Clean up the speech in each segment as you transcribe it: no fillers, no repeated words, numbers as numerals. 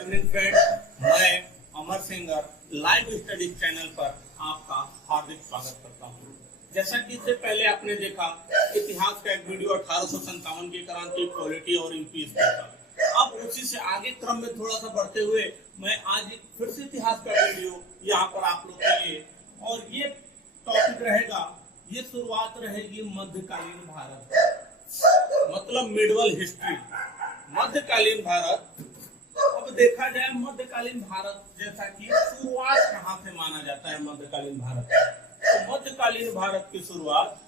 Evening friends, मैं अमर singer live studies channel पर आपका हार्दिक स्वागत करता हूँ। जैसा कि इससे पहले आपने देखा इतिहास का एक वीडियो 1857 की क्रांति, पॉलिटी और पीस का। अब उसी से आगे क्रम में थोड़ा सा बढ़ते हुए मैं आज फिर से इतिहास का वीडियो यहाँ पर आप लोग के लिए, और ये टॉपिक रहेगा, ये शुरुआत रहेगी मध्यकालीन भारत, मतलब मिडवल हिस्ट्री, मध्यकालीन भारत। अब देखा जाए मध्यकालीन भारत जैसा कि शुरुआत कहाँ से माना जाता है मध्यकालीन भारत, तो मध्यकालीन भारत की शुरुआत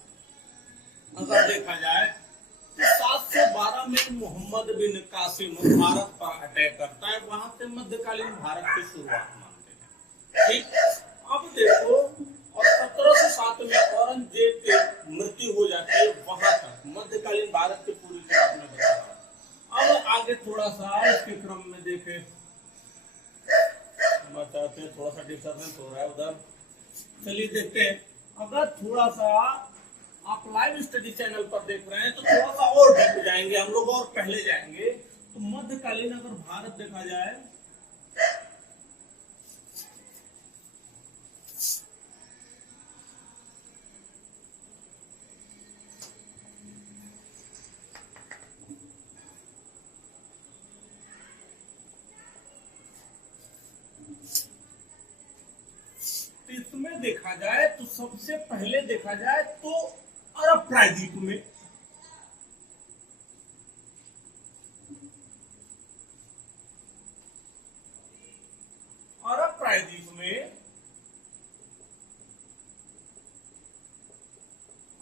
अगर देखा जाए तो 712 में मोहम्मद बिन कासिम भारत पर अटैक करता है, वहां से मध्यकालीन भारत की शुरुआत मानते हैं। ठीक, अब देखो, और 1707 में औरंगजेब की मृत्यु हो जाती है, वहां तक मध्यकालीन भारत की पूरी किताब में बताया। अब आगे थोड़ा सा इसके क्रम में देखें, बताते हैं, थोड़ा सा डिस्टर्बेंस हो रहा है उधर, चलिए देखते हैं। अगर थोड़ा सा आप लाइव स्टडी चैनल पर देख रहे हैं तो थोड़ा सा और डीप जाएंगे हम लोग, और पहले जाएंगे। तो मध्यकालीन अगर भारत देखा जाए इसमें देखा जाए तो सबसे पहले देखा जाए तो अरब प्रायद्वीप में, अरब प्रायद्वीप में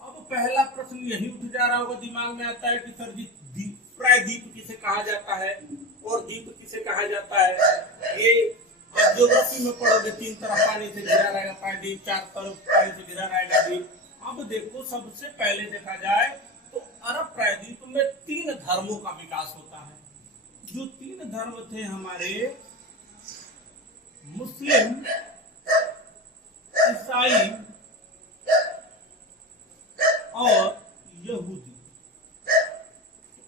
अब पहला प्रश्न यही उठ जा रहा होगा, दिमाग में आता है कि सर जी प्रायद्वीप किसे कहा जाता है और द्वीप किसे कहा जाता है। ये अब ज्योग्राफी में पढ़ोगे, 3 तरफ पानी से घिरा रहेगा प्रायद्वीप, 4 तरफ पानी से घिरा रहेगा द्वीप। अब देखो, सबसे पहले देखा जाए तो अरब प्रायद्वीप में 3 धर्मों का विकास होता है। जो 3 धर्म थे हमारे, मुस्लिम, ईसाई और यहूदी।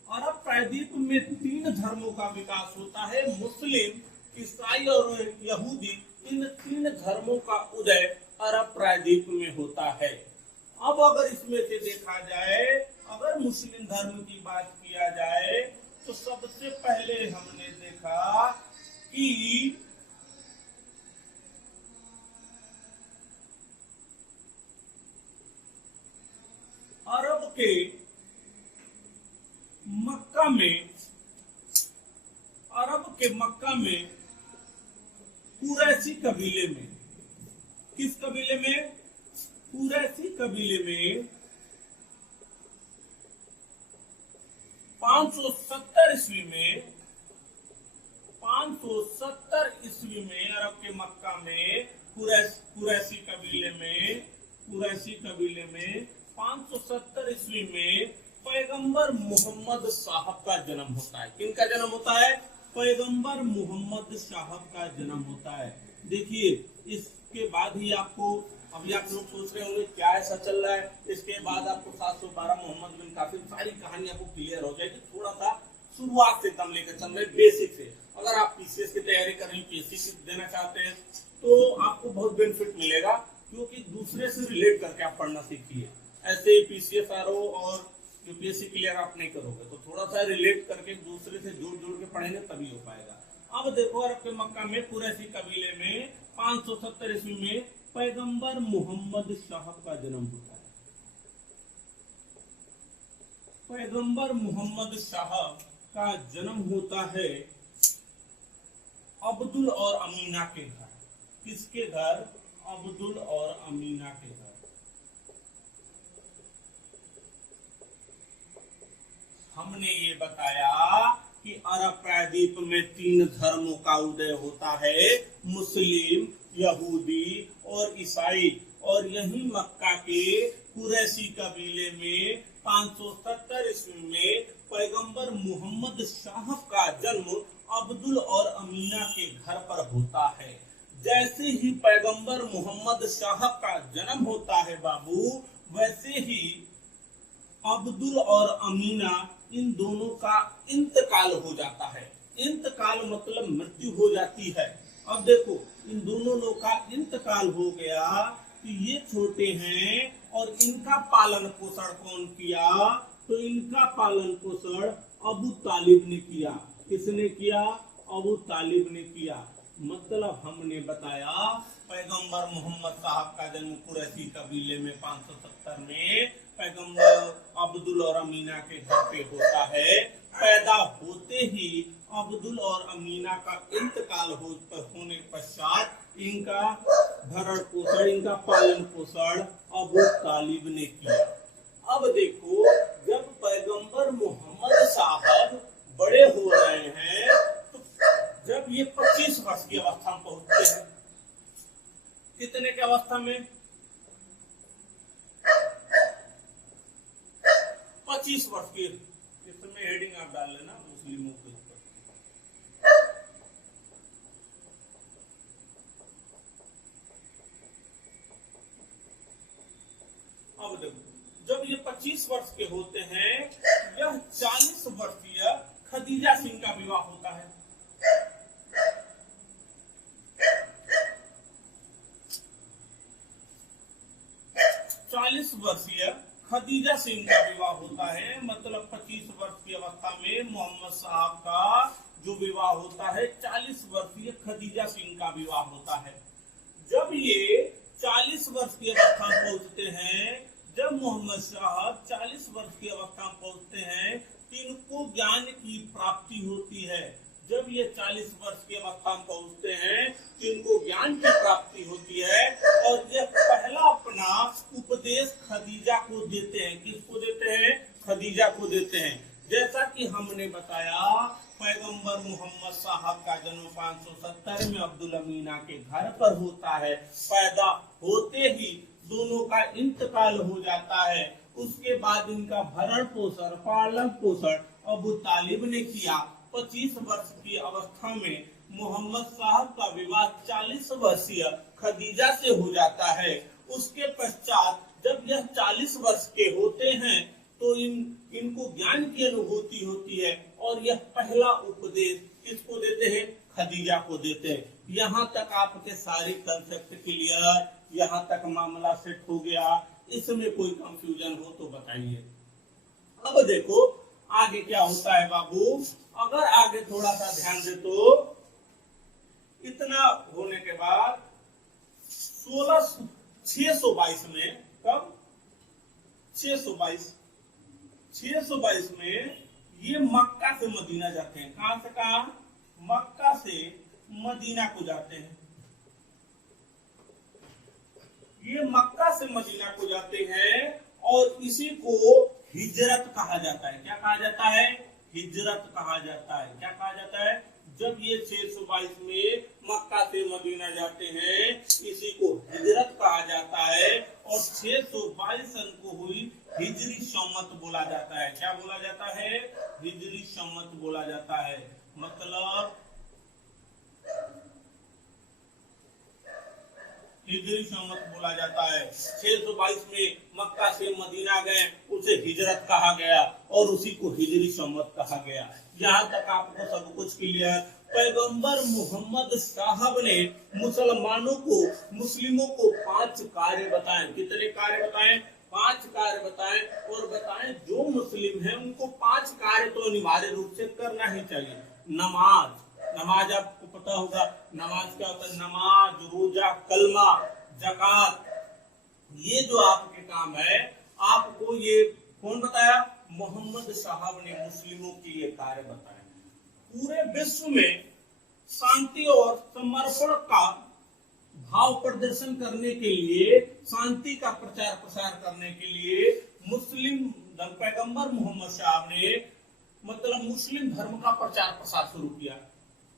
अरब प्रायद्वीप में 3 धर्मों का विकास होता है, मुस्लिम, ईसाई और यहूदी। इन 3 धर्मों का उदय अरब प्रायद्वीप में होता है। अब अगर इसमें से देखा जाए, अगर मुस्लिम धर्म की बात किया जाए तो सबसे पहले हमने देखा कि अरब के मक्का में, अरब के मक्का में कुरैशी कबीले में, किस कबीले में? कुरैशी कबीले में 570 ईस्वी में, 570 ईस्वी में अरब के मक्का में कुरैशी कबीले में, कुरैशी कबीले में 570 ईस्वी में पैगंबर मोहम्मद साहब का जन्म होता है। किनका जन्म होता है? पैगंबर मोहम्मद साहब का जन्म होता है। देखिए, इसके बाद ही आपको, अभी आप लोग सोच रहे होंगे क्या ऐसा चल रहा है, इसके बाद आपको 712 मोहम्मद बिन कासिम, सारी कहानी आपको क्लियर हो जाएगी। थोड़ा सा शुरुआत से दम लेकर चल रहे, बेसिक से। अगर आप पीसीएस की तैयारी कर रहे हैं, पीएससी देना चाहते हैं, तो आपको बहुत बेनिफिट मिलेगा, क्योंकि दूसरे से रिलेट करके आप पढ़ना सीखिए। ऐसे पीसीएस आरओ और यूपीएससी क्लियर आप नहीं करोगे, तो थोड़ा सा रिलेट करके दूसरे से जोड़ के पढ़ेंगे तभी हो पाएगा। अब देखो, अरब के मक्का में कुरैशी कबीले में 570 ईस्वी में पैगंबर मोहम्मद साहब का जन्म होता है। पैगंबर मोहम्मद साहब का जन्म होता है अब्दुल और अमीना के घर। किसके घर? अब्दुल और अमीना के घर। हमने ये बताया कि अरब प्रायद्वीप में 3 धर्मों का उदय होता है, मुस्लिम, यहूदी और ईसाई। और यही मक्का के कुरैशी कबीले में 570 ईस्वी में पैगंबर मोहम्मद साहब का जन्म अब्दुल और अमीना के घर पर होता है। जैसे ही पैगंबर मोहम्मद साहब का जन्म होता है बाबू, वैसे ही अब्दुल और अमीना इन दोनों का इंतकाल हो जाता है। इंतकाल मतलब मृत्यु हो जाती है। अब देखो इन दोनों लोग का इंतकाल हो गया तो ये छोटे हैं और इनका पालन पोषण कौन किया? तो इनका पालन पोषण अबू तालिब ने किया। किसने किया? अबू तालिब ने किया। मतलब हमने बताया पैगंबर मोहम्मद साहब का जन्म कुरैशी कबीले में 570 में पैगंबर अब्दुल और अमीना के घर पे होता है। पैदा होते ही अब्दुल और अमीना का इंतकाल होने पश्चात इनका भरण पोषण, इनका पालन पोषण अबू तालिब ने किया। अब देखो जब पैगंबर मोहम्मद साहब बड़े हो रहे हैं तो जब ये 25 वर्ष की अवस्था में पहुंचते हैं, कितने की अवस्था में? 25 वर्ष की। इसमें हेडिंग आप डाल लेना मुस्लिमों के ऊपर। अब देखो जब ये 25 वर्ष के होते हैं, यह 40 वर्षीय खदीजा सिंह का विवाह होता है। वर्षीय खदीजा सिंह का विवाह होता है। मतलब 25 वर्ष की अवस्था में मोहम्मद साहब का जो विवाह होता है, 40 वर्षीय खदीजा सिंह का विवाह होता है। जब ये 40 वर्ष की अवस्था में पहुंचते हैं, जब मोहम्मद साहब 40 वर्ष की अवस्था में पहुंचते हैं तो इनको ज्ञान की प्राप्ति होती है। जब ये 40 वर्ष की अवस्था में पहुंचते हैं तो इनको ज्ञान की प्राप्ति होती है और ये पहला अपना उपदेश खदीजा को देते हैं। किसको देते हैं? खदीजा को देते हैं। जैसा कि हमने बताया पैगंबर मोहम्मद साहब का जन्म 570 में अब्दुल अमीना के घर पर होता है। पैदा होते ही दोनों का इंतकाल हो जाता है। उसके बाद इनका भरण पोषण, पालन पोषण अबू तालिब ने किया। 25 वर्ष की अवस्था में मोहम्मद साहब का विवाह 40 वर्षीय खदीजा से हो जाता है। उसके पश्चात जब यह 40 वर्ष के होते हैं तो इनको ज्ञान की अनुभूति होती है और यह पहला उपदेश किसको देते हैं? खदीजा को देते हैं। यहाँ तक आपके सारे कंसेप्ट क्लियर, यहाँ तक मामला सेट हो गया। इसमें कोई कंफ्यूजन हो तो बताइए। अब देखो आगे क्या होता है बाबू। अगर आगे थोड़ा सा ध्यान दे तो इतना होने के बाद 622 में, कब? 622 में ये मक्का से मदीना जाते हैं। कहां से कहा? मक्का से मदीना को जाते हैं। ये मक्का से मदीना को जाते हैं और इसी को हिजरत कहा जाता है। क्या कहा जाता है? हिजरत कहा जाता है। क्या कहा जाता है? जब ये 622 में मक्का से मदीना जाते हैं, इसी को हिजरत कहा जाता है और 622 सन को हुई हिजरी सम्मत बोला जाता है। क्या बोला जाता है? हिजरी सम्मत बोला जाता है। मतलब हिजरी सम्मत बोला जाता है। 622 में मक्का से मदीना गए, उसे हिजरत कहा गया और उसी को हिजरी सम्मत कहा गया। यहाँ तक आपको सब कुछ क्लियर। पैगंबर मोहम्मद साहब ने मुसलमानों को, मुस्लिमों को 5 कार्य बताए। कितने कार्य बताए? 5 कार्य बताए। और बताए जो मुस्लिम है उनको 5 कार्य तो अनिवार्य रूप से करना ही चाहिए। नमाज, नमाज आपको पता होगा नमाज क्या होता है? नमाज, रोजा, कलमा, ज़कात, ये जो आपके काम है आपको ये कौन बताया? मोहम्मद साहब ने मुस्लिमों के ये कार्य बताए। पूरे विश्व में शांति और समर्पण का भाव प्रदर्शन करने के लिए, शांति का प्रचार प्रसार करने के लिए मुस्लिम पैगंबर मोहम्मद साहब ने मतलब मुस्लिम धर्म का प्रचार प्रसार शुरू किया।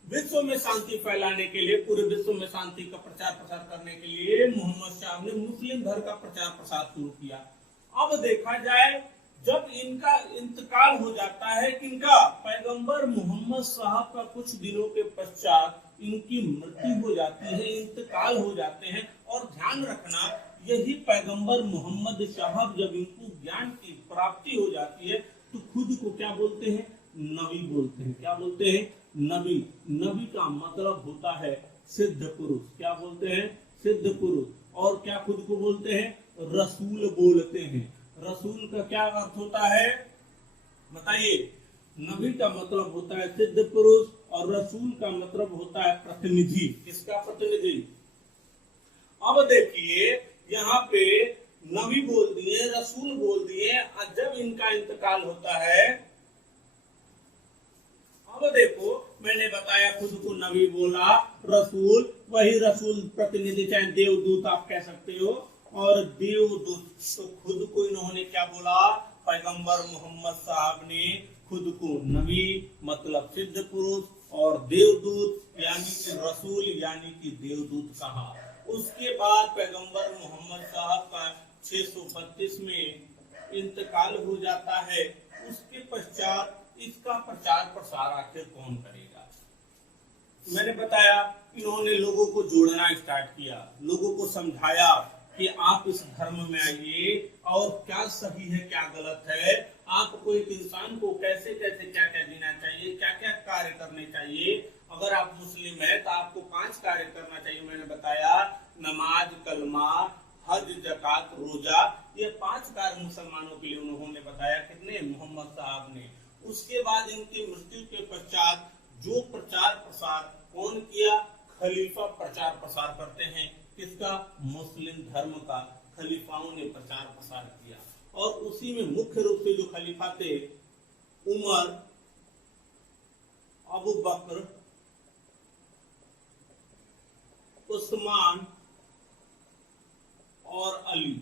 विश्व में शांति फैलाने के लिए, पूरे विश्व में शांति का प्रचार प्रसार करने के लिए मोहम्मद साहब ने मुस्लिम धर्म का प्रचार प्रसार शुरू किया। अब देखा जाए जब इनका इंतकाल हो जाता है, किनका? पैगंबर मोहम्मद साहब का कुछ दिनों के पश्चात इनकी मृत्यु हो जाती है, इंतकाल हो जाते हैं। और ध्यान रखना यही पैगंबर मोहम्मद साहब जब इनको ज्ञान की प्राप्ति हो जाती है तो खुद को क्या बोलते हैं? नबी बोलते हैं। क्या बोलते हैं? नबी। नबी का मतलब होता है सिद्ध पुरुष। क्या बोलते हैं? सिद्ध पुरुष। और क्या खुद को बोलते हैं? रसूल बोलते हैं। रसूल का क्या अर्थ होता है बताइए? नबी का मतलब होता है सिद्ध पुरुष और रसूल का मतलब होता है प्रतिनिधि। किसका प्रतिनिधि? अब देखिए यहाँ पे नबी बोल दिए, रसूल बोल दिए, और जब इनका इंतकाल होता है, अब देखो मैंने बताया खुद को नबी बोला, रसूल, वही रसूल प्रतिनिधि चाहे देवदूत आप कह सकते हो, और देवदूत तो खुद को इन्होंने क्या बोला? पैगंबर मोहम्मद साहब ने खुद को नबी मतलब सिद्ध पुरुष और देवदूत यानी कि रसूल यानी कि देवदूत कहा। उसके बाद पैगंबर मोहम्मद साहब का 632 में इंतकाल हो जाता है। उसके पश्चात इसका प्रचार प्रसार आखिर कौन करेगा? मैंने बताया इन्होंने लोगों को जोड़ना स्टार्ट किया, लोगों को समझाया कि आप इस धर्म में आइए और क्या सही है क्या गलत है, आपको एक इंसान को कैसे कैसे क्या क्या जीना चाहिए, क्या क्या कार्य करने चाहिए। अगर आप मुस्लिम है तो आपको 5 कार्य करना चाहिए। मैंने बताया नमाज, कलमा, हज, ज़कात, रोजा, ये 5 कार्य मुसलमानों के लिए उन्होंने बताया। कितने? मोहम्मद साहब ने। उसके बाद इनकी मृत्यु के पश्चात जो प्रचार प्रसार कौन किया? खलीफा प्रचार प्रसार करते हैं। किसका? मुस्लिम धर्म का खलीफाओं ने प्रचार प्रसार किया। और उसी में मुख्य रूप से जो खलीफा थे उमर, अबू बकर, उस्मान और अली,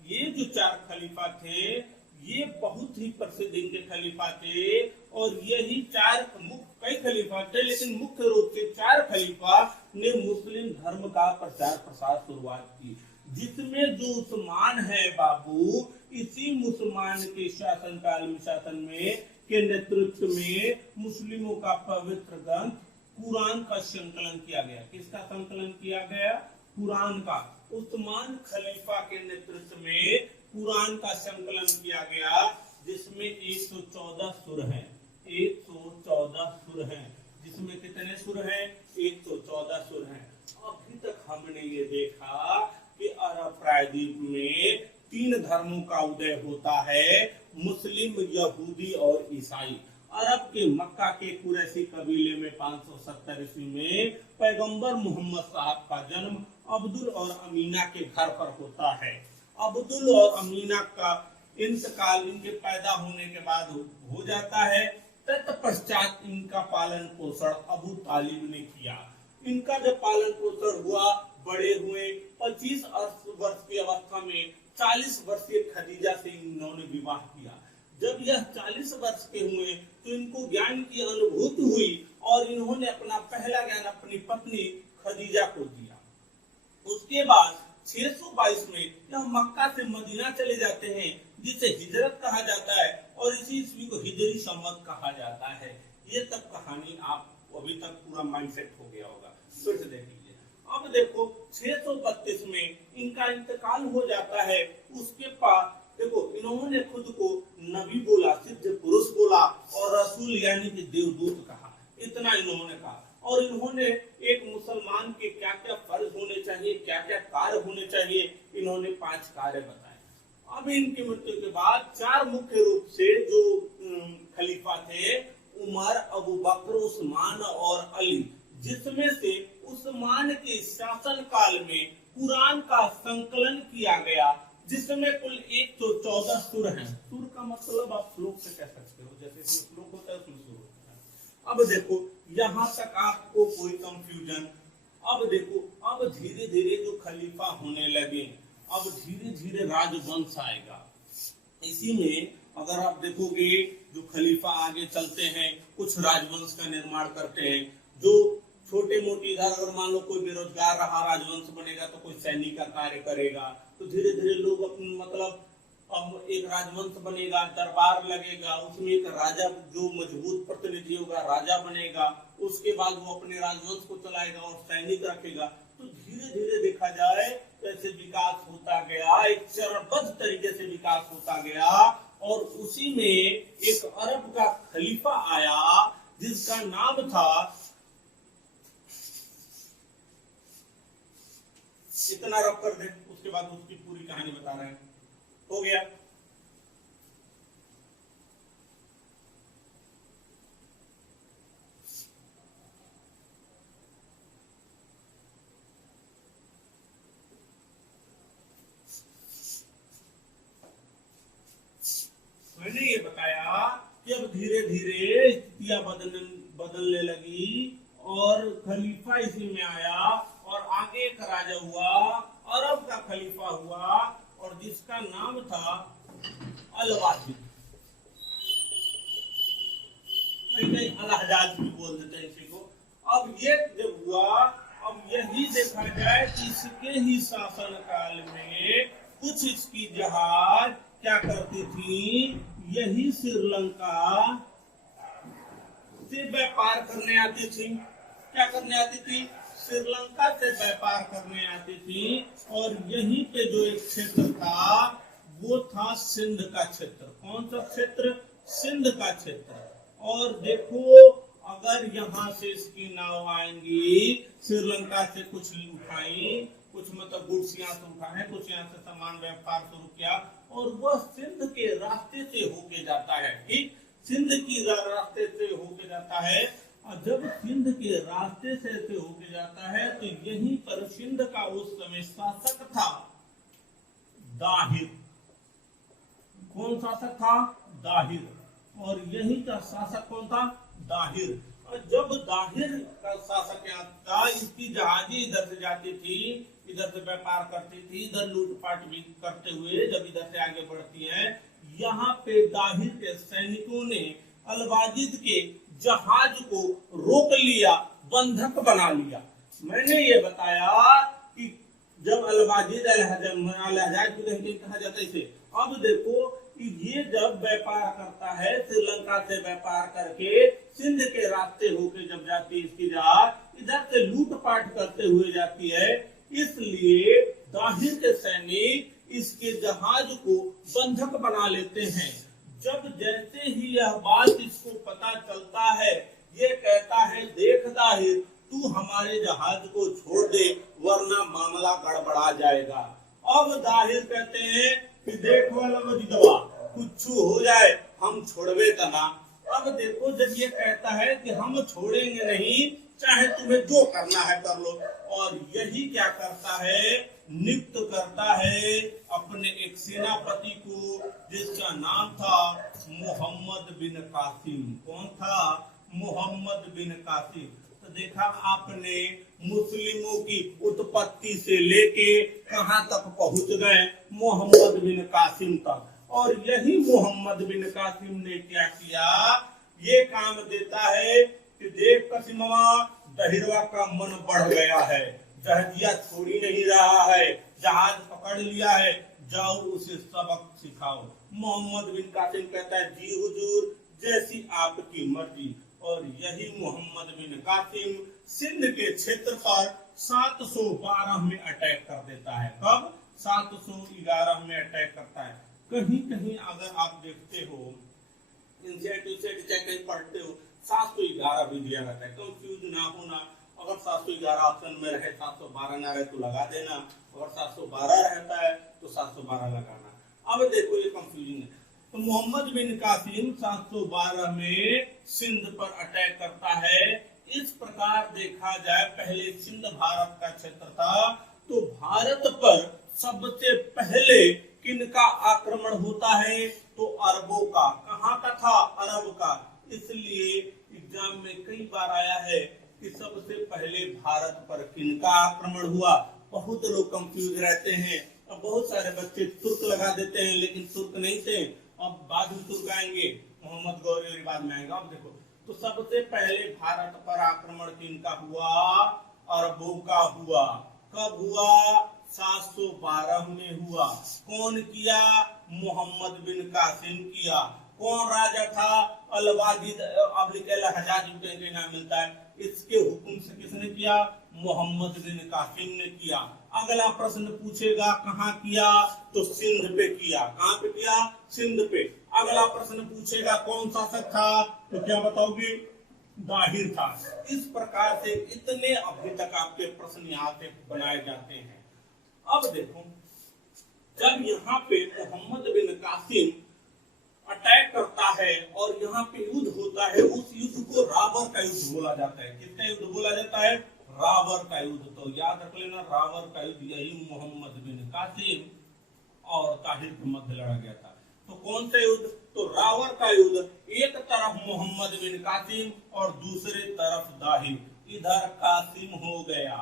ये जो 4 खलीफा थे ये बहुत ही प्रसिद्ध इनके खलीफा थे। और यही 4 कई खलीफा थे लेकिन मुख्य रूप से 4 खलीफा ने मुस्लिम धर्म का प्रचार प्रसार शुरुआत की। जिसमें जो उस्मान है बाबू, इसी मुसलमान के शासनकाल में शासन में के नेतृत्व में मुस्लिमों का पवित्र ग्रंथ कुरान का संकलन किया गया। किसका संकलन किया गया? कुरान का। उस्मान खलीफा के नेतृत्व में कुरान का संकलन किया गया, जिसमें 114 सुर हैं। 114 सुर हैं। जिसमें कितने सुर हैं? 114 सुर हैं। अभी तक हमने ये देखा कि अरब प्रायद्वीप में 3 धर्मों का उदय होता है, मुस्लिम, यहूदी और ईसाई। अरब के मक्का के कुरैशी कबीले में 570 ईस्वी में पैगंबर मोहम्मद साहब का जन्म अब्दुल और अमीना के घर पर होता है। अब्दुल और अमीना का इंतकाल इनके पैदा होने के बाद हो जाता है। तत्पश्चात इनका पालन पोषण अबू तालिब ने किया। इनका जब पालन पोषण हुआ, बड़े हुए, 25 वर्ष की अवस्था में 40 वर्षीय खदीजा से इन्होंने विवाह किया। जब यह 40 वर्ष के हुए तो इनको ज्ञान की अनुभूति हुई और इन्होंने अपना पहला ज्ञान अपनी पत्नी खदीजा को दिया। उसके बाद 622 में यह मक्का से मदीना चले जाते हैं, जिसे हिजरत कहा जाता है, और इसी ईस्वी को हिजरी संवत कहा जाता है। ये तब कहानी आप अभी तक पूरा माइंडसेट हो गया होगा, फिर से देख लीजिए। अब देखो 632 में इनका इंतकाल हो जाता है। उसके बाद देखो इन्होंने खुद को नबी बोला, सिद्ध पुरुष बोला और रसूल यानी कि देवदूत कहा। इतना इन्होंने कहा। और इन्होंने एक मुसलमान के क्या क्या फर्ज होने चाहिए, क्या क्या कार्य होने चाहिए, इन्होंने 5 कार्य बताए। अब इनकी मृत्यु के बाद 4 मुख्य रूप से जो खलीफा थे, उमर, अबू बकर, उस्मान और अली, जिसमें से उस्मान के शासन काल में कुरान का संकलन किया गया, जिसमें कुल 114 सुर हैं। सुर का मतलब आप श्लोक से कह सकते हो, जैसे श्लोक होता है उसमें सुर होता है। अब देखो यहाँ तक आपको कोई कंफ्यूजन? अब देखो, अब धीरे धीरे जो खलीफा होने लगे, अब धीरे धीरे राजवंश आएगा। इसी में अगर आप देखोगे जो खलीफा आगे चलते हैं, कुछ राजवंश का निर्माण करते हैं। जो छोटे मोटे इधर अगर मान लो कोई बेरोजगार रहा, राजवंश बनेगा तो कोई सैनिक का कार्य करेगा, तो धीरे धीरे लोग अपने मतलब अब एक राजवंश बनेगा, दरबार लगेगा, उसमें एक राजा जो मजबूत प्रतिनिधि होगा राजा बनेगा। उसके बाद वो अपने राजवंश को चलाएगा और सैनिक रखेगा। तो धीरे धीरे देखा जाए कैसे विकास होता गया, एक चरणबद्ध तरीके से विकास होता गया। और उसी में एक अरब का खलीफा आया जिसका नाम था, इतना रब कर दे, उसके बाद उसकी पूरी कहानी बता रहे हैं। हो गया। मैंने ये बताया कि अब धीरे धीरे स्थितियां बदलने लगी और खलीफा इसी में आया और आगे एक राजा हुआ, अरब का खलीफा हुआ और जिसका नाम था अल-वाजिद, अल-हज्जाज भी बोल देते हैं इसी को। अब ये जब हुआ, अब यही देखा जाए कि इसके ही शासन काल में कुछ इसकी जहाज क्या करती थी, यही श्रीलंका से व्यापार करने आती थी। क्या करने आती थी? श्रीलंका से व्यापार करने आती थी। और यहीं पे जो एक क्षेत्र था वो था सिंध का क्षेत्र। कौन सा क्षेत्र? सिंध का क्षेत्र। और देखो, अगर यहाँ से इसकी नाव आएंगी, श्रीलंका से कुछ उठाई, कुछ मतलब गुड्स यहाँ से उठाए, कुछ यहाँ से सामान व्यापार शुरू किया और वह सिंध के रास्ते से होके जाता है। ठीक, सिंध की रास्ते से होके जाता है। और जब सिंध के रास्ते से होके जाता है तो यहीं पर सिंध का उस समय शासक था दाहिर। कौन शासक था? दाहिर। और यहीं का शासक कौन था? दाहिर। और जब दाहिर का शासक यहाँ था, इसकी जहाजी इधर से जाती थी, इधर से व्यापार करती थी, इधर लूटपाट भी करते हुए जब इधर से आगे बढ़ती है, यहाँ पे दाहिर के सैनिकों ने अल-वाजिद के जहाज को रोक लिया, बंधक बना लिया। मैंने ये बताया कि जब अल-वाजिद अल-हज्जाज कहा जाता है इसे। अब देखो, ये जब व्यापार करता है, श्रीलंका से व्यापार करके सिंध के रास्ते होके जब जाती है इसकी जहाज, इधर से लूटपाट करते हुए जाती है, इसलिए दाहिर के सैनिक इसके जहाज को बंधक बना लेते हैं। जब जैसे ही यह बात इसको पता चलता है, ये कहता है, देख दाहिर, तू हमारे जहाज को छोड़ दे वरना मामला गड़बड़ा जाएगा। अब दाहिर कहते हैं कि देख वाजिदवा, कुछ हो जाए हम छोड़वे तना। अब देखो, जब ये कहता है कि हम छोड़ेंगे नहीं, चाहे तुम्हें जो करना है कर लो, और यही क्या करता है, नियुक्त करता है अपने एक सेनापति को जिसका नाम था मोहम्मद बिन कासिम। कौन था? मोहम्मद बिन कासिम। तो देखा आपने, मुस्लिमों की उत्पत्ति से लेके कहां तक पहुंच गए? मोहम्मद बिन कासिम तक। और यही मोहम्मद बिन कासिम ने क्या किया, ये काम देता है कि देख कासिमवा, दहिरवा का मन बढ़ गया है, जहाजिया छोड़ी नहीं रहा है, जहाज पकड़ लिया है, जाओ उसे सबक सिखाओ। मोहम्मद बिन कासिम कहता है, जी हुजूर, जैसी आपकी मर्जी। और यही मोहम्मद बिन कासिम सिंध के क्षेत्र पर 712 में अटैक कर देता है। कब? 711 में अटैक करता है। कहीं कहीं अगर आप देखते हो, कहीं पढ़ते हो, 711 भी दिया रहता है। कंफ्यूज ना होना, अगर 711 ऑप्शन में रहे, 712 ना रहे तो लगा देना, अगर 712 रहता है तो 712 लगाना। अब देखो, ये कंफ्यूजिंग है। तो मोहम्मद बिन कासिम 712 में सिंध पर अटैक करता है। इस प्रकार देखा जाए, पहले सिंध भारत का क्षेत्र था, तो भारत पर सबसे पहले किनका आक्रमण होता है? तो अरबों का। कहाँ का था? अरब का। इसलिए एग्जाम में कई बार आया है कि सबसे पहले भारत पर किनका आक्रमण हुआ। बहुत लोग कंफ्यूज रहते हैं। अब बहुत सारे बच्चे तुर्क लगा देते हैं, लेकिन तुर्क नहीं थे। अब बाद में तुर्क आएंगे, मोहम्मद गौरी बाद में आएगा। अब देखो, तो सबसे पहले भारत पर आक्रमण किनका हुआ? अरबों का हुआ। कब हुआ? 712 में हुआ। कौन किया? मोहम्मद बिन कासिम किया। कौन राजा था? अल-वाजिद अल-हज्जाज के नाम मिलता है। इसके हुक्म से किसने किया? मोहम्मद बिन कासिम ने किया। अगला प्रश्न पूछेगा कहाँ किया? तो सिंध पे किया। कहाँ पे किया? सिंध पे। अगला प्रश्न पूछेगा कौन शासक था? तो क्या बताओगे? दाहिर था। इस प्रकार से इतने अभी तक आपके प्रश्न यहाँ से बनाए जाते हैं। अब देखो, जब यहाँ पे मोहम्मद बिन कासिम अटैक करता है और यहाँ पे युद्ध होता है, उस युद्ध को रावर का युद्ध बोला जाता है। किसका युद्ध बोला जाता है? रावर का युद्ध। तो याद रख लेना, रावर का युद्ध यही मोहम्मद बिन कासिम और ताहिर के मध्य लड़ा गया था। तो कौन सा युद्ध? तो रावर का युद्ध। एक तरफ मोहम्मद बिन कासिम और दूसरे तरफ दाहिर। इधर कासिम हो गया,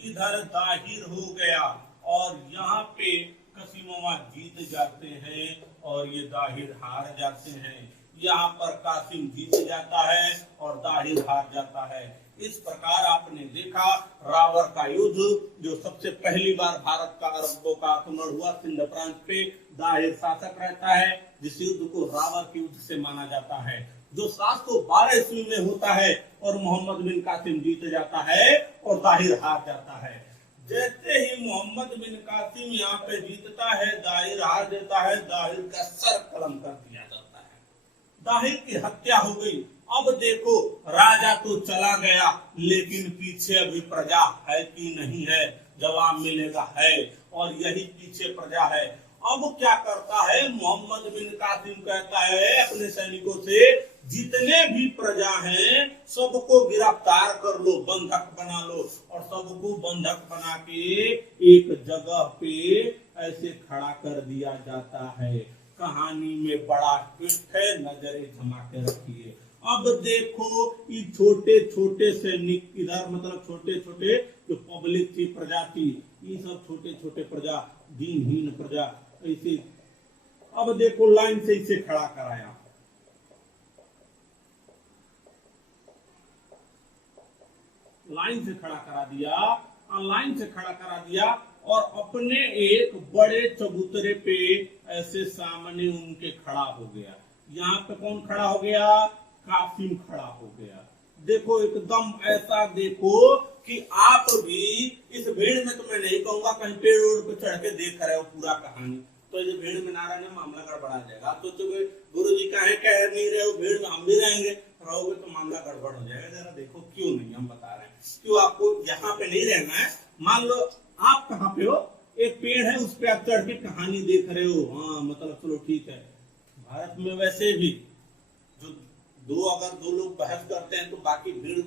इधर दाहिर हो गया, और यहाँ पे कसीमवा जीत जाते हैं और ये दाहिर हार जाते हैं। यहाँ पर कासिम जीत जाता है और दाहिर हार जाता है। इस प्रकार आपने देखा रावर का युद्ध, जो सबसे पहली बार भारत का अरबों का आक्रमण हुआ। सिंध प्रांत पे दाहिर शासक रहता है, जिस युद्ध को रावर के युद्ध से माना जाता है, जो 712 ईस्वी में होता है, और मोहम्मद बिन कासिम जीत जाता है और दाहिर हार जाता है। जैसे ही मोहम्मद बिन कासिम यहाँ पे जीतता है, दाहिर हार देता है, दाहिर का सर कलम कर दिया जाता है, दाहिर की हत्या हो गई। अब देखो, राजा तो चला गया, लेकिन पीछे अभी प्रजा है कि नहीं है? जवाब मिलेगा है, और यही पीछे प्रजा है। अब क्या करता है मोहम्मद बिन कासिम? कहता है अपने सैनिकों से, जितने भी प्रजा हैं सबको गिरफ्तार कर लो, बंधक बना लो, और सबको बंधक बना के एक जगह पे ऐसे खड़ा कर दिया जाता है। कहानी में बड़ा ट्विस्ट है, नजरें जमा के रखिए। अब देखो, ये छोटे छोटे सैनिक, इधर मतलब छोटे छोटे जो पब्लिक थी, प्रजा थी, ये सब छोटे छोटे प्रजा, दीनहीन प्रजा, ऐसे। अब देखो, लाइन से इसे खड़ा कराया, लाइन से खड़ा करा दिया, लाइन से खड़ा करा दिया, और अपने एक बड़े चबूतरे पे ऐसे सामने उनके खड़ा हो गया। यहाँ पे कौन खड़ा हो गया? कासिम खड़ा हो गया। देखो, एकदम ऐसा देखो कि आप भी इस भीड़ में, तो मैं नहीं कहूंगा कहीं पेड़ ओड़ पे चढ़ के देख रहे हो पूरा कहानी, तो ये भीड़ में ना रहने मामला गड़बड़ा जाएगा। आप सोचोगे गुरु जी काहे कह नहीं रहे हो, भीड़ में हम भी रहेंगे, रहोगे तो मामला गड़बड़ हो जाएगा। जरा देखो क्यों नहीं, हम बता रहे हैं क्यों आपको यहाँ पे नहीं रहना है। मान लो आप कहाँ पे हो, एक पेड़ है, उस पे आप चढ़ के कहानी देख रहे हो, हाँ मतलब चलो ठीक है। भारत में वैसे भी जो अगर दो लोग बहस करते हैं तो बाकी भीड़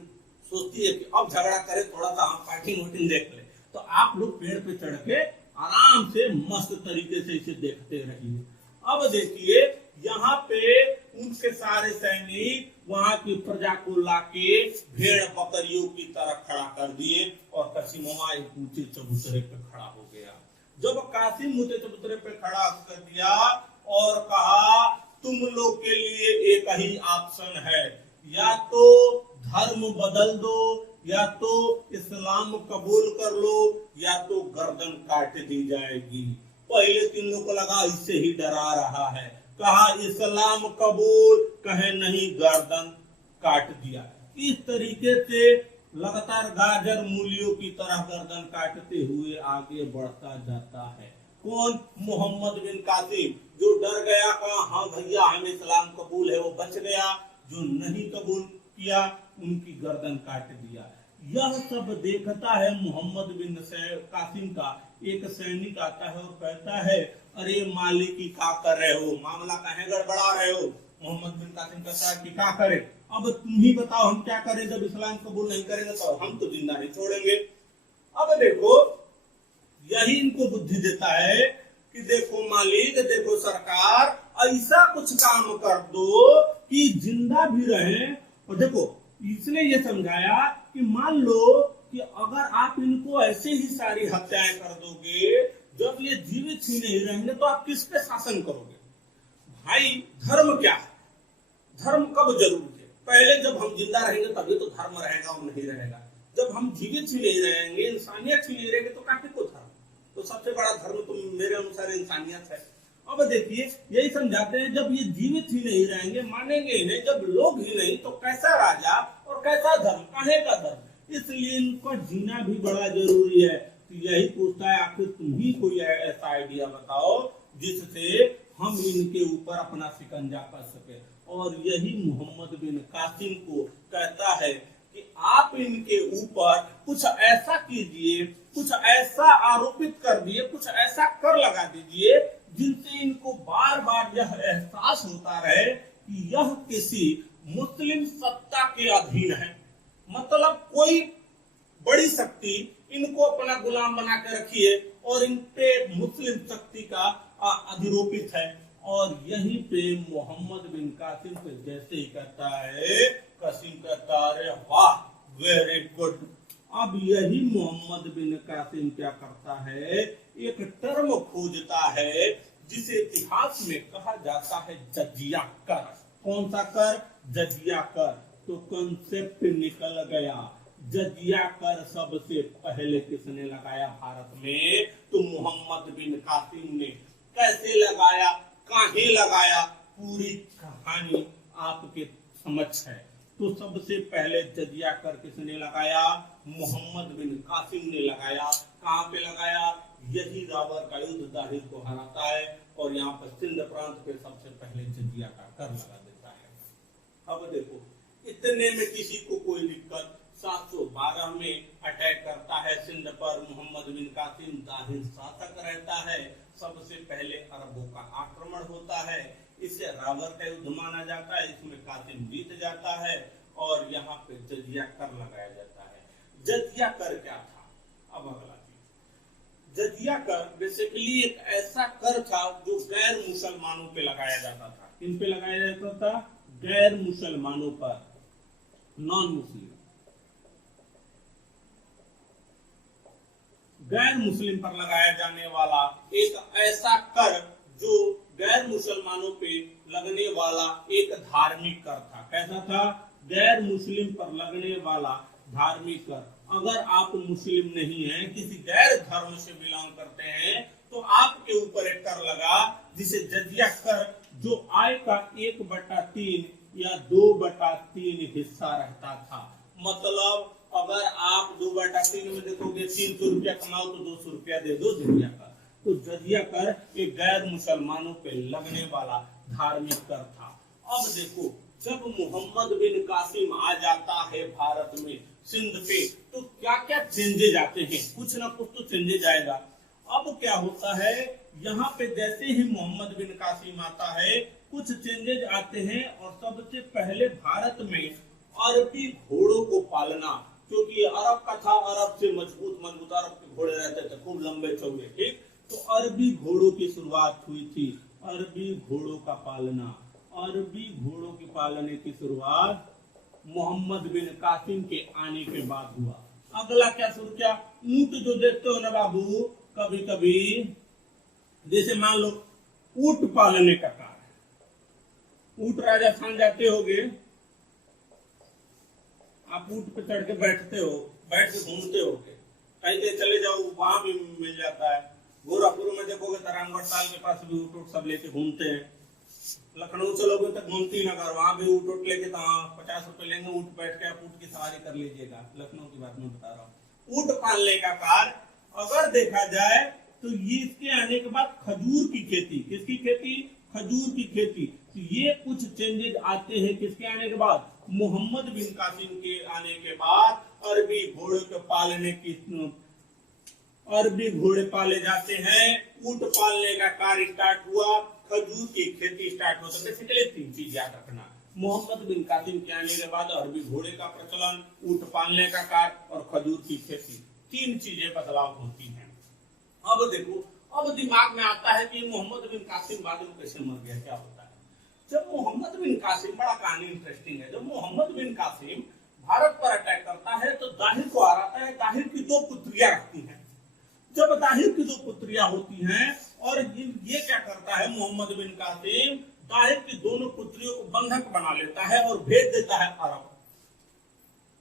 सोचती है कि अब झगड़ा करे, थोड़ा सा हम फाइटिंग वाइटिंग देख ले। तो आप लोग पेड़ पे चढ़ के आराम से मस्त तरीके से इसे देखते रहिए। अब देखिए, यहाँ पे उनके सारे सैनिक वहां की प्रजा को लाके भेड़ बकरियों की तरह खड़ा कर दिए, और कासिमवा एक ऊंचे चबूतरे पे खड़ा हो गया। जब कासिम ऊंचे चबूतरे पे खड़ा कर दिया और कहा, तुम लोग के लिए एक ही ऑप्शन है, या तो धर्म बदल दो, या तो इस्लाम कबूल कर लो, या तो गर्दन काट दी जाएगी। पहले तीन लोग को लगा इससे ही डरा रहा है, कहा इस्लाम कबूल, कहे नहीं गर्दन काट दिया। इस तरीके से लगातार गाजर मूलियों की तरह गर्दन काटते हुए आगे बढ़ता जाता है। कौन? मोहम्मद बिन कासिम। जो डर गया, कहा हाँ भैया हम इस्लाम कबूल है, वो बच गया। जो नहीं कबूल किया, उनकी गर्दन काट दिया। यह सब देखता है मोहम्मद बिन कासिम का एक सैनिक आता है और कहता है, अरे मालिकी क्या कर रहे हो, मामला काहे गड़बड़ा रहे हो? मोहम्मद बिन कासिम कहता है कि क्या करे, अब तुम ही बताओ हम क्या करें, जब इस्लाम कबूल नहीं करेंगे तो हम तो जिंदा नहीं छोड़ेंगे। अब देखो, यही इनको बुद्धि देता है कि देखो मालिक, देखो सरकार, ऐसा कुछ काम कर दो कि जिंदा भी रहे। और देखो, इसने ये समझाया कि मान लो कि अगर आप इनको ऐसे ही सारी हत्याएं कर दोगे, जब ये जीवित ही नहीं रहेंगे तो आप किस पे शासन करोगे? भाई धर्म क्या है? धर्म कब जरूरी है? पहले जब हम जिंदा रहेंगे तभी तो धर्म रहेगा, और नहीं रहेगा। जब हम जीवित ही नहीं रहेंगे, इंसानियत ही नहीं रहेगी, तो काफी को धर्म? तो सबसे बड़ा धर्म तो मेरे अनुसार इंसानियत है। अब देखिए, यही समझाते हैं, जब ये जीवित ही नहीं रहेंगे, मानेंगे ही नहीं, जब लोग ही नहीं, तो कैसा राजा और कैसा धर्म, काहे का धर्म? इसलिए इनको जीना भी बड़ा जरूरी है। तो यही पूछता है, आखिर तुम ही कोई ऐसा आइडिया बताओ जिससे हम इनके ऊपर अपना शिकंजा कर सके। और यही मोहम्मद बिन कासिम को कहता है कि आप इनके ऊपर कुछ ऐसा कीजिए, कुछ ऐसा आरोपित कर दिए, कुछ ऐसा कर लगा दीजिए जिनसे इनको बार बार यह एहसास होता रहे कि यह किसी मुस्लिम सत्ता के अधीन है। मतलब कोई बड़ी शक्ति इनको अपना गुलाम बना के रखी है और इन पे मुस्लिम शक्ति का अधिरोपित है। और यहीं पे मोहम्मद बिन कासिम पे जैसे ही कहता है, कासिम कहता है वाह वेरी गुड। अब यही मोहम्मद बिन कासिम क्या करता है, एक टर्म खोजता है जिसे इतिहास में कहा जाता है जजिया कर। कौन सा कर? जजिया कर। तो कंसेप्ट निकल गया। जजिया कर सबसे पहले किसने लगाया भारत में? तो मोहम्मद बिन कासिम ने। कैसे लगाया, काहे लगाया, पूरी कहानी आपके समझ है। तो सबसे पहले जजिया कर किसने लगाया? मोहम्मद बिन कासिम ने लगाया। कहाँ पे लगाया? यही रावर का युद्ध दाहिर को हराता है और यहाँ पर सिंध प्रांत पे सबसे पहले जजिया का कर लगा देता है। अब देखो, इतने में किसी को कोई दिक्कत, 712 में अटैक करता है सिंध पर मोहम्मद बिन कासिम, दाहिर शासक रहता है। सबसे पहले अरबों का आक्रमण होता है, इसे रावर का युद्ध माना जाता है, इसमें कासिम जीत जाता है और यहाँ पे जजिया कर लगाया जाता है। जजिया कर क्या था? अब अगला चीज, जजिया कर बेसिकली एक ऐसा कर था जो गैर मुसलमानों पे लगाया जाता था। किन पे लगाया जाता था? गैर मुसलमानों पर, नॉन मुस्लिम, गैर मुस्लिम पर लगाया जाने वाला एक ऐसा कर जो गैर मुसलमानों पे लगने वाला एक धार्मिक कर था। कैसा था? गैर मुस्लिम पर लगने वाला धार्मिक कर। अगर आप मुस्लिम नहीं हैं, किसी गैर धर्म से बिलोंग करते हैं, तो आपके ऊपर एक कर लगा जिसे जजिया कर, जो आय का 1/3 या 2/3 हिस्सा रहता था। मतलब अगर आप 2/3 में देखोगे 300 रुपया कमाओ तो 200 रुपया दे दो जजिया कर। तो जजिया कर एक गैर मुसलमानों पे लगने वाला धार्मिक कर था। अब देखो, जब मोहम्मद बिन कासिम आ जाता है भारत में सिंध पे, तो क्या क्या चेंजेज आते हैं? कुछ ना कुछ तो चेंजेज आएगा। अब क्या होता है, यहाँ पे जैसे ही मोहम्मद बिन कासिम आता है कुछ चेंजेज आते हैं। और सबसे पहले भारत में अरबी घोड़ों को पालना, क्योंकि अरब का था, अरब से मजबूत अरब के घोड़े रहते थे, खूब लंबे चौड़े, ठीक। तो अरबी घोड़ों की शुरुआत हुई थी। अरबी घोड़ों का पालना, अरबी घोड़ों के पालने की शुरुआत मोहम्मद बिन कासिम के आने के बाद हुआ। अगला क्या शुरू किया? ऊंट जो देखते हो ना बाबू, कभी कभी जैसे मान लो ऊंट पालने का कार्य, ऊंट राजस्थान जाते होगे, आप ऊंट पे चढ़ के बैठते हो, बैठ के घूमते हो, कहीं कहीं चले जाओ वहां भी मिल जाता है। गोरखपुर में देखोगे तो रामगढ़ ताल के पास भी ऊंट सब लेके घूमते हैं। लखनऊ चलोगे तो गोमती नगर, वहां भी ऊंट लेके, तो 50 रुपए लेंगे, ऊंट बैठ के आप ऊंट की सवारी कर लीजिएगा। लखनऊ की बात मैं बता रहा हूँ। ऊंट पालने का कार्य अगर देखा जाए तो ये इसके आने के बाद खजूर की खेती, किसकी खेती? खजूर की खेती। तो ये कुछ चेंजेस आते हैं किसके आने के बाद? मोहम्मद बिन कासिम के आने के बाद अरबी घोड़े के पालने की, अरबी घोड़े पाले जाते हैं, ऊंट पालने का कार्य स्टार्ट हुआ, खजूर की खेती स्टार्ट होता है। बेसिकली 3 चीज याद रखना, मोहम्मद बिन कासिम के आने के बाद अरबी घोड़े का प्रचलन, ऊंट पालने का कार्य और खजूर की खेती, 3 चीजें बदलाव होती हैं। अब देखो, अब दिमाग में आता है कि मोहम्मद बिन कासिम बाद में कैसे मर गया, क्या होता है? जब मोहम्मद बिन कासिम, बड़ा कहानी इंटरेस्टिंग है, जब मोहम्मद बिन कासिम भारत पर अटैक करता है तो दाहिर को हराता है। दाहिर की 2 पुत्रियां रखती हैं। जब दाहिर की 2 पुत्रियां होती हैं और ये क्या करता है मोहम्मद बिन कासिम, दाहिर की दोनों पुत्रियों को बंधक बना लेता है और भेज देता है अरब।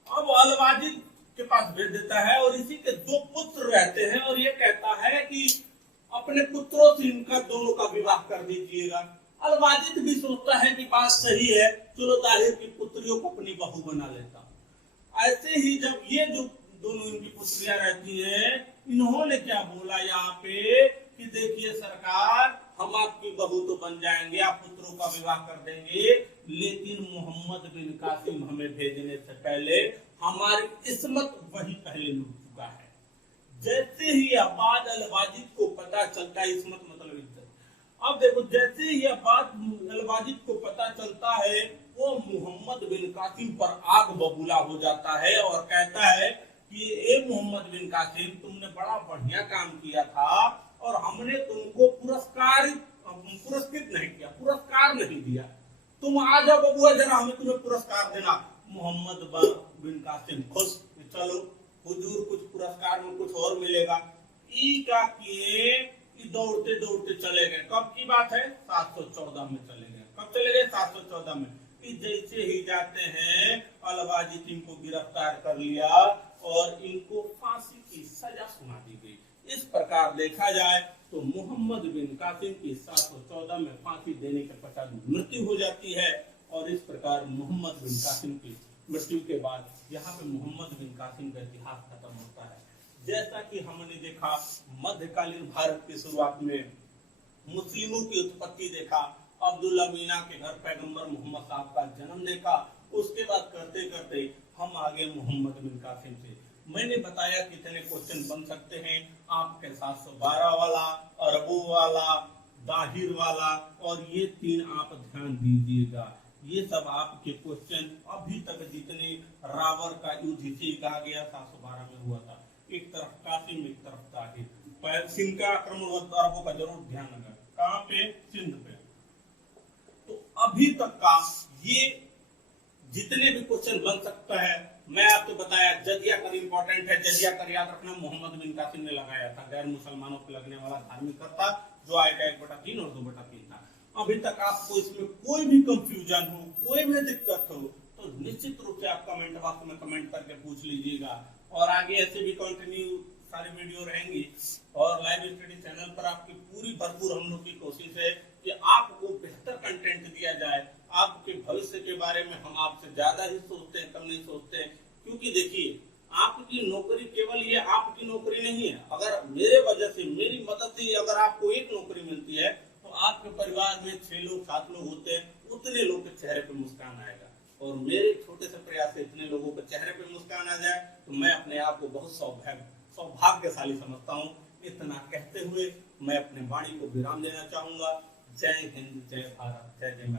अब अलवाजिद के पास भेज देता है और इसी के 2 पुत्र रहते हैं और ये कहता है कि अपने पुत्रों से इनका दोनों का विवाह कर दीजिएगा। अलवाजिद भी सोचता है कि बात सही है, चलो दाहिर की पुत्रियों को अपनी बहू बना लेता। ऐसे ही जब ये जो दोनों इनकी पुत्रियां रहती हैं, इन्होंने क्या बोला यहाँ पे कि देखिए सरकार, हम आपकी बहू तो बन जाएंगे, आप पुत्रों पुत्रों का विवाह कर देंगे, लेकिन मोहम्मद बिन कासिम हमें भेजने से पहले हमारी किस्मत वही पहले लूट चुका है। जैसे ही अब्बाद अल वाजिद को पता चलता है, इस्मत मतलब इज्जत, अब देखो जैसे ही अब्बाद अल वाजिद को पता चलता है, वो मोहम्मद बिन कासिम पर आग बबूला हो जाता है और कहता है कि ए मोहम्मद बिन कासिम, तुमने बड़ा बढ़िया काम किया था और हमने तुमको पुरस्कृत नहीं किया, पुरस्कार नहीं दिया, तुम आ जाओ बबुआ, जरा हमें तुम्हें पुरस्कार देना। मोहम्मद बिन कासिम खुश, चलो हुजूर कुछ पुरस्कार में कुछ और मिलेगा। ई क्या किए, दौड़ते दौड़ते चले गए। कब की बात है, 714 में चले गए। कब चले गए, 714 में। जैसे ही जाते हैं, अल वाजिद इनको गिरफ्तार कर लिया और इनको फांसी की सजा सुना दी गई। इस प्रकार देखा जाए तो मोहम्मद बिन कासिम की 714 में फांसी देने के पश्चात मृत्यु हो जाती है। और इस प्रकार मोहम्मद बिन कासिम की मृत्यु के बाद यहाँ पे मोहम्मद बिन कासिम का इतिहास खत्म होता है। जैसा कि हमने देखा मध्यकालीन भारत की शुरुआत में मुस्लिमों की उत्पत्ति देखा, अब्दुल्ला मीना के घर पैगंबर मोहम्मद साहब का जन्म देखा, उसके बाद करते करते हम आगे मोहम्मद बिन कासिम से। मैंने बताया कितने क्वेश्चन बन सकते हैं आपके, 712 वाला, अरबों वाला, दाहिर वाला, और ये 3 आप ध्यान दीजिएगा। ये सब आपके क्वेश्चन अभी तक जितने रावर का युद्ध इसे कहा गया 712 में हुआ था, एक तरफ कासिम एक तरफ ताहिर, सिंध का आक्रमण अरबों का जरूर ध्यान रखना, कहाँ पे, सिंध पे। तो अभी तक का ये जितने भी क्वेश्चन बन सकता है, मैं आपको बताया जजिया कर इंपॉर्टेंट है। जजिया कर याद रखना, मोहम्मद बिन कासिम ने लगाया था, गैर मुसलमानों को लगने वाला धार्मिक कर था, जो आएगा 1/3 और 2/3 था। अभी तक आपको इसमें कोई भी कंफ्यूजन हो, कोई भी दिक्कत हो, तो निश्चित रूप से आप कमेंट बॉक्स में कमेंट करके पूछ लीजिएगा। और आगे ऐसे भी कंटिन्यू सारी वीडियो रहेंगी। और लाइव स्टडी चैनल पर आपकी पूरी भरपूर हम लोग की कोशिश है कि आपको बेहतर कंटेंट दिया जाए। आपके भविष्य के बारे में हम आपसे ज्यादा ही सोचते हैं, कम नहीं सोचते हैं। क्योंकि देखिए, आपकी नौकरी केवल ये आपकी नौकरी नहीं है। अगर मेरे वजह से, मेरी मदद से अगर आपको एक नौकरी मिलती है, तो आपके परिवार में 6 लोग 7 लोग होते हैं, उतने लोग के चेहरे पे मुस्कान आएगा। और मेरे छोटे से प्रयास से इतने लोगों के चेहरे पे मुस्कान आ जाए, तो मैं अपने आप को बहुत सौभाग्यशाली समझता हूँ। इतना कहते हुए मैं अपने वाणी को विराम देना चाहूंगा। जय हिंद, जय भारत, जय जय।